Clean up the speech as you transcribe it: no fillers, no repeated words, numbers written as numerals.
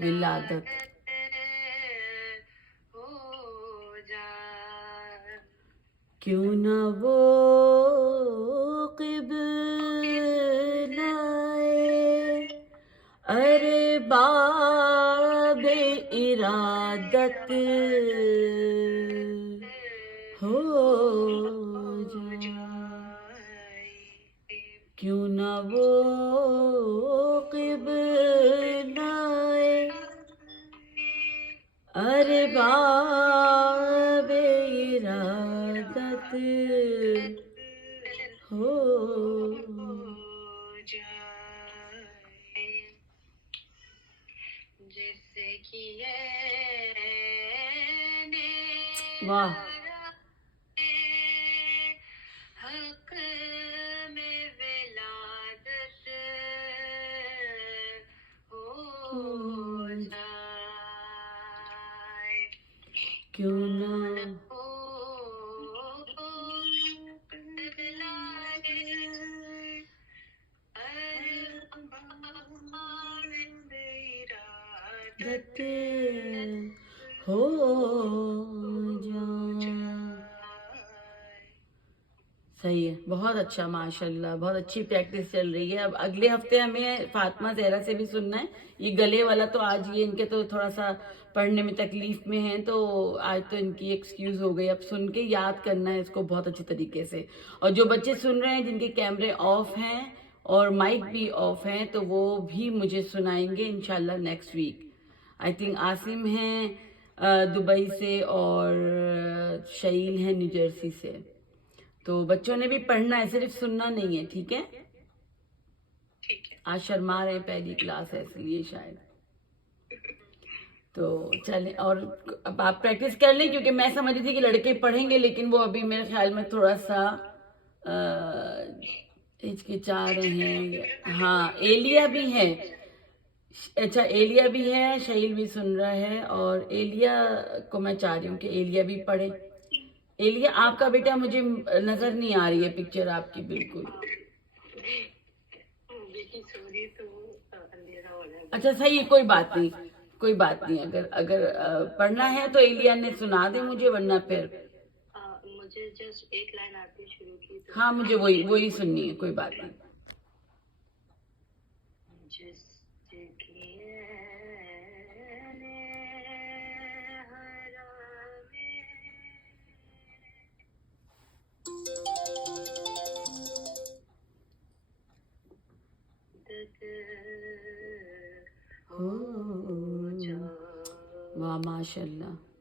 ولادت کیوں نہ وہ قبلۂ ارباب ارادت ہو جائے، کیوں نہ وہ قبلۂ ارباب ارادت ہو جائے، جس کی واہ حق میں ولادت ہو جائے، کیوں نہ ہو جائے۔ صحیح ہے، بہت اچھا، ماشاء اللہ، بہت اچھی پریکٹس چل رہی ہے۔ اب اگلے ہفتے ہمیں فاطمہ زہرا سے بھی سننا ہے۔ یہ گلے والا تو آج یہ ان کے تو تھوڑا سا پڑھنے میں تکلیف میں ہیں، تو آج تو ان کی ایکسکیوز ہو گئی۔ اب سن کے یاد کرنا ہے اس کو بہت اچھی طریقے سے۔ اور جو بچے سن رہے ہیں جن کے کیمرے آف ہیں اور مائک بھی آف ہیں تو وہ بھی مجھے سنائیں گے انشاءاللہ next week. I think Asim ہیں دبئی سے اور شعیل ہیں نیو جرسی سے۔ تو بچوں نے بھی پڑھنا ہے، صرف سننا نہیں ہے، ٹھیک ہے؟ آج شرما رہے ہیں، پہلی کلاس ہے اس لیے شاید۔ تو چلیں، اور اب آپ پریکٹس کر لیں، کیونکہ میں سمجھ رہی تھی کہ لڑکے پڑھیں گے لیکن وہ ابھی میرے خیال میں تھوڑا سا ہچکچا رہے ہیں۔ ہاں، ایلیا بھی ہے، اچھا ایلیا بھی ہے، شعیل بھی سن رہا ہے، اور ایلیا کو میں چاہ رہی ہوں کہ ایلیا بھی پڑھے۔ ایلیا آپ کا بیٹا مجھے نظر نہیں آ رہی ہے پکچر آپ کی بالکل۔ اچھا صحیح ہے، کوئی بات نہیں، کوئی بات نہیں، اگر پڑھنا ہے تو ایلیا نے سنا دے مجھے، ورنہ پھر مجھے جسٹ ایک لائن آتی شروع کی، ہاں مجھے وہی سننی ہے، کوئی بات نہیں۔ واہ ماشاء اللہ۔